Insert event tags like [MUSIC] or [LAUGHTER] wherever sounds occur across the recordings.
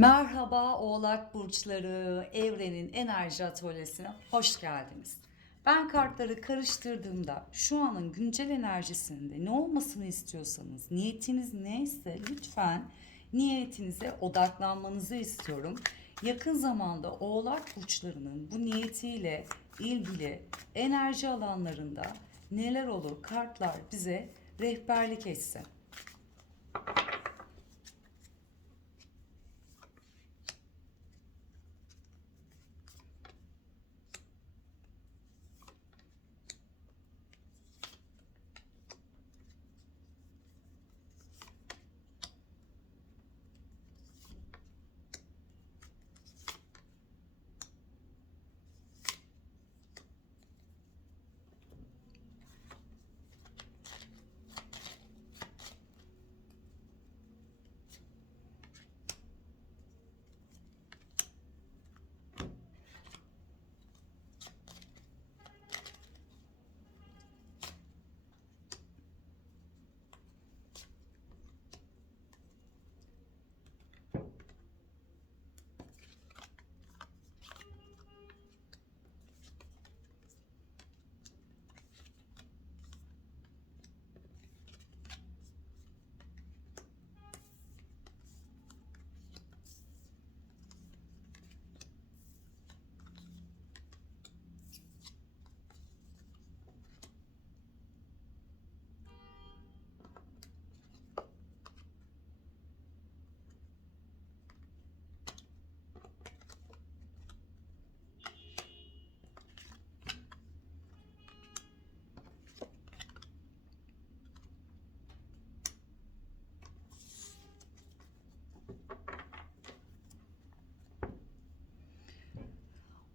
Merhaba Oğlak Burçları, Evrenin Enerji Atölyesi'ne hoş geldiniz. Ben kartları karıştırdığımda şu anın güncel enerjisinde ne olmasını istiyorsanız, niyetiniz neyse lütfen niyetinize odaklanmanızı istiyorum. Yakın zamanda Oğlak Burçlarının bu niyetiyle ilgili enerji alanlarında neler olur kartlar bize rehberlik etsin.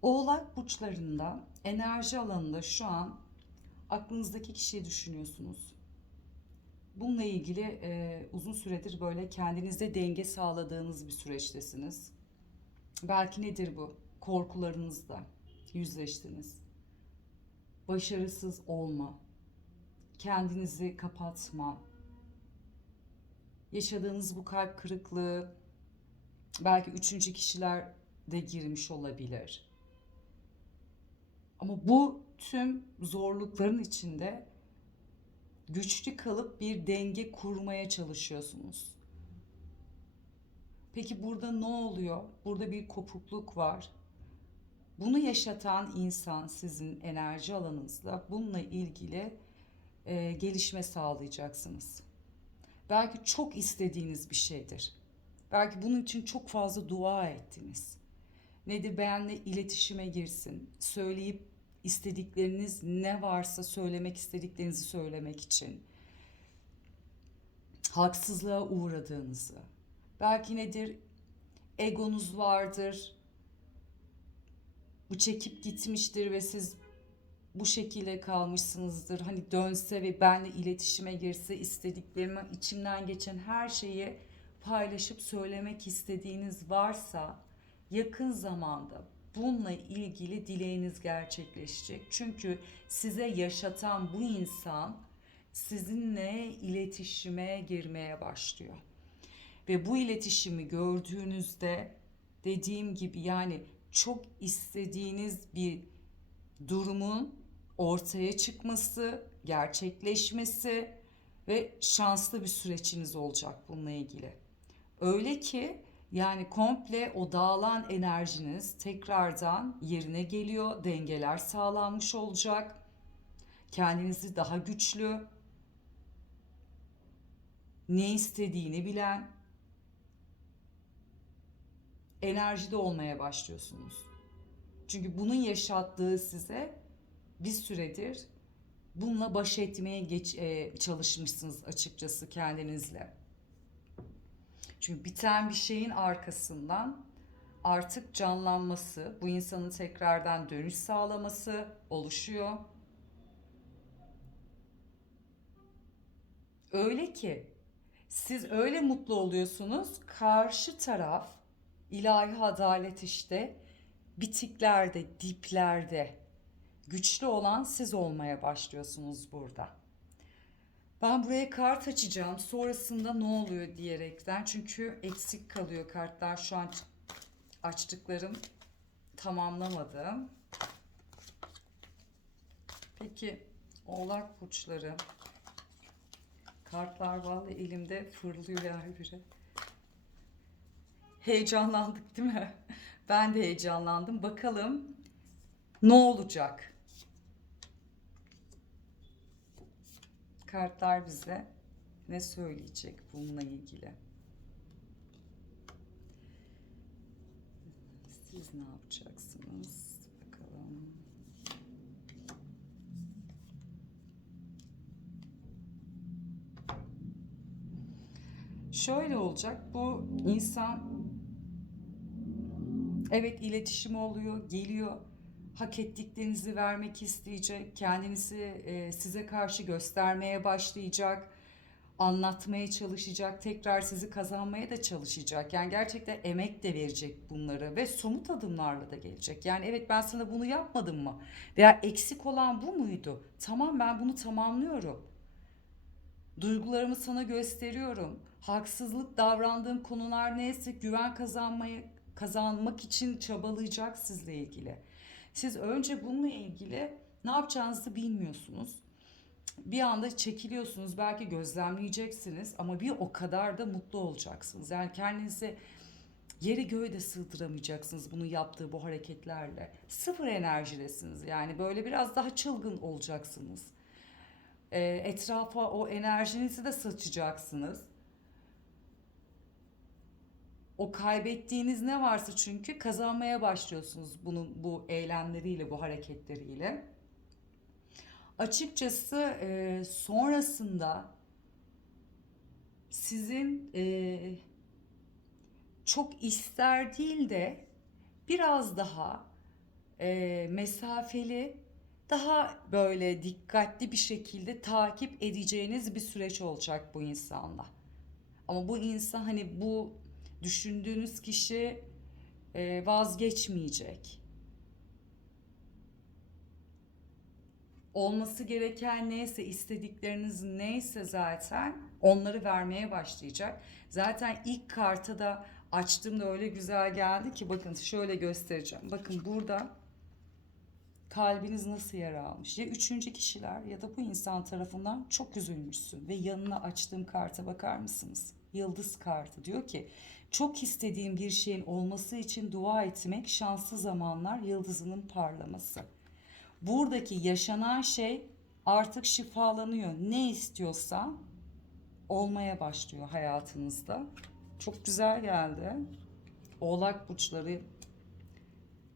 Oğlak burçlarında enerji alanında şu an aklınızdaki kişiyi düşünüyorsunuz. Bununla ilgili e, uzun süredir böyle kendinizde denge sağladığınız bir süreçtesiniz. Belki nedir bu? Korkularınızla yüzleştiniz. Başarısız olma, kendinizi kapatma, yaşadığınız bu kalp kırıklığı, belki üçüncü kişiler de girmiş olabilir. Ama bu tüm zorlukların içinde güçlü kalıp bir denge kurmaya çalışıyorsunuz. Peki burada ne oluyor? Burada bir kopukluk var. Bunu yaşatan insan sizin enerji alanınızda bununla ilgili e, gelişme sağlayacaksınız. Belki çok istediğiniz bir şeydir. Belki bunun için çok fazla dua ettiniz. Nedir benle iletişime girsin. Söyleyip istedikleriniz ne varsa söylemek istediklerinizi söylemek için. Haksızlığa uğradığınızı. Belki nedir egonuz vardır. Bu çekip gitmiştir ve siz bu şekilde kalmışsınızdır. Hani dönse ve benle iletişime girse istediklerimi içimden geçen her şeyi paylaşıp söylemek istediğiniz varsa yakın zamanda bununla ilgili dileğiniz gerçekleşecek. Çünkü size yaşatan bu insan sizinle iletişime girmeye başlıyor. Ve bu iletişimi gördüğünüzde dediğim gibi yani çok istediğiniz bir durumun ortaya çıkması, gerçekleşmesi ve şanslı bir süreçiniz olacak bununla ilgili. Öyle ki yani komple o dağılan enerjiniz tekrardan yerine geliyor, dengeler sağlanmış olacak. Kendinizi daha güçlü, ne istediğini bilen enerjide olmaya başlıyorsunuz. Çünkü bunun yaşattığı size bir süredir bununla baş etmeye geç, e, çalışmışsınız açıkçası kendinizle. Çünkü biten bir şeyin arkasından artık canlanması, bu insanın tekrardan dönüş sağlaması oluşuyor. Öyle ki siz öyle mutlu oluyorsunuz, karşı taraf ilahi adalet işte bitiklerde, diplerde güçlü olan siz olmaya başlıyorsunuz burada. Ben buraya kart açacağım. Sonrasında ne oluyor diyerekten. Çünkü eksik kalıyor kartlar. Şu an açtıklarım tamamlamadım. Peki oğlak burçları. Kartlar vallahi elimde fırlıyor her biri. Heyecanlandık değil mi? [LAUGHS] Ben de heyecanlandım. Bakalım ne olacak? Kartlar bize ne söyleyecek bununla ilgili? Siz ne yapacaksınız? Bakalım. Şöyle olacak. Bu insan evet iletişim oluyor, geliyor. Hak ettiklerinizi vermek isteyecek, kendinizi e, size karşı göstermeye başlayacak, anlatmaya çalışacak, tekrar sizi kazanmaya da çalışacak. Yani gerçekten emek de verecek bunları ve somut adımlarla da gelecek. Yani evet ben sana bunu yapmadım mı? Veya eksik olan bu muydu? Tamam ben bunu tamamlıyorum. Duygularımı sana gösteriyorum. Haksızlık davrandığım konular neyse güven kazanmayı kazanmak için çabalayacak sizle ilgili. Siz önce bununla ilgili ne yapacağınızı bilmiyorsunuz. Bir anda çekiliyorsunuz, belki gözlemleyeceksiniz ama bir o kadar da mutlu olacaksınız. Yani kendinizi yeri göğe de sığdıramayacaksınız bunu yaptığı bu hareketlerle. Sıfır enerjidesiniz yani böyle biraz daha çılgın olacaksınız. Ee, etrafa o enerjinizi de saçacaksınız. O kaybettiğiniz ne varsa çünkü kazanmaya başlıyorsunuz bunun bu eylemleriyle, bu hareketleriyle. Açıkçası e, sonrasında sizin e, çok ister değil de biraz daha e, mesafeli, daha böyle dikkatli bir şekilde takip edeceğiniz bir süreç olacak bu insanla. Ama bu insan hani bu düşündüğünüz kişi e, vazgeçmeyecek. Olması gereken neyse, istedikleriniz neyse zaten onları vermeye başlayacak. Zaten ilk karta da açtığımda öyle güzel geldi ki bakın şöyle göstereceğim. Bakın burada kalbiniz nasıl yara almış. Ya üçüncü kişiler ya da bu insan tarafından çok üzülmüşsün ve yanına açtığım karta bakar mısınız? Yıldız kartı diyor ki çok istediğim bir şeyin olması için dua etmek şanslı zamanlar yıldızının parlaması. Buradaki yaşanan şey artık şifalanıyor. Ne istiyorsa olmaya başlıyor hayatınızda. Çok güzel geldi. Oğlak burçları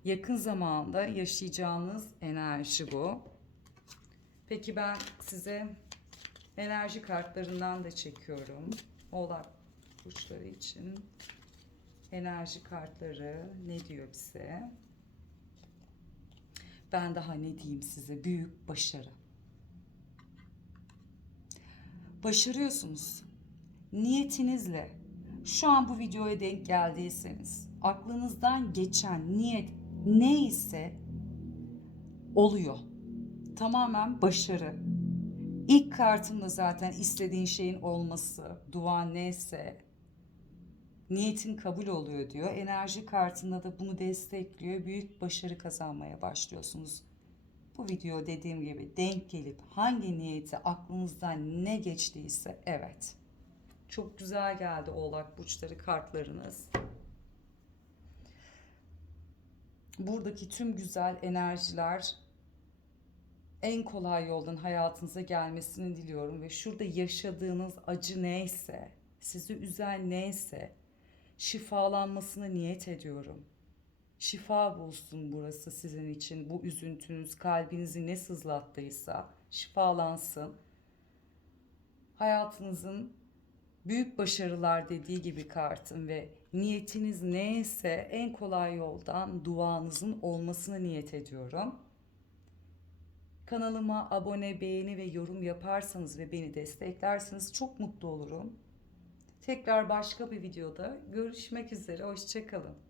yakın zamanda yaşayacağınız enerji bu. Peki ben size enerji kartlarından da çekiyorum. Oğlak burçları için enerji kartları ne diyor bize? Ben daha ne diyeyim size? Büyük başarı. Başarıyorsunuz. Niyetinizle şu an bu videoya denk geldiyseniz aklınızdan geçen niyet neyse oluyor. Tamamen başarı. İlk kartımda zaten istediğin şeyin olması, duan neyse niyetin kabul oluyor diyor. Enerji kartında da bunu destekliyor. Büyük başarı kazanmaya başlıyorsunuz. Bu video dediğim gibi denk gelip hangi niyeti aklınızdan ne geçtiyse evet. Çok güzel geldi Oğlak burçları kartlarınız. Buradaki tüm güzel enerjiler en kolay yoldan hayatınıza gelmesini diliyorum ve şurada yaşadığınız acı neyse, sizi üzen neyse şifalanmasını niyet ediyorum. Şifa bulsun burası sizin için. Bu üzüntünüz kalbinizi ne sızlattıysa şifalansın. Hayatınızın büyük başarılar dediği gibi kartın ve niyetiniz neyse en kolay yoldan duanızın olmasını niyet ediyorum. Kanalıma abone, beğeni ve yorum yaparsanız ve beni desteklerseniz çok mutlu olurum. Tekrar başka bir videoda görüşmek üzere. Hoşçakalın.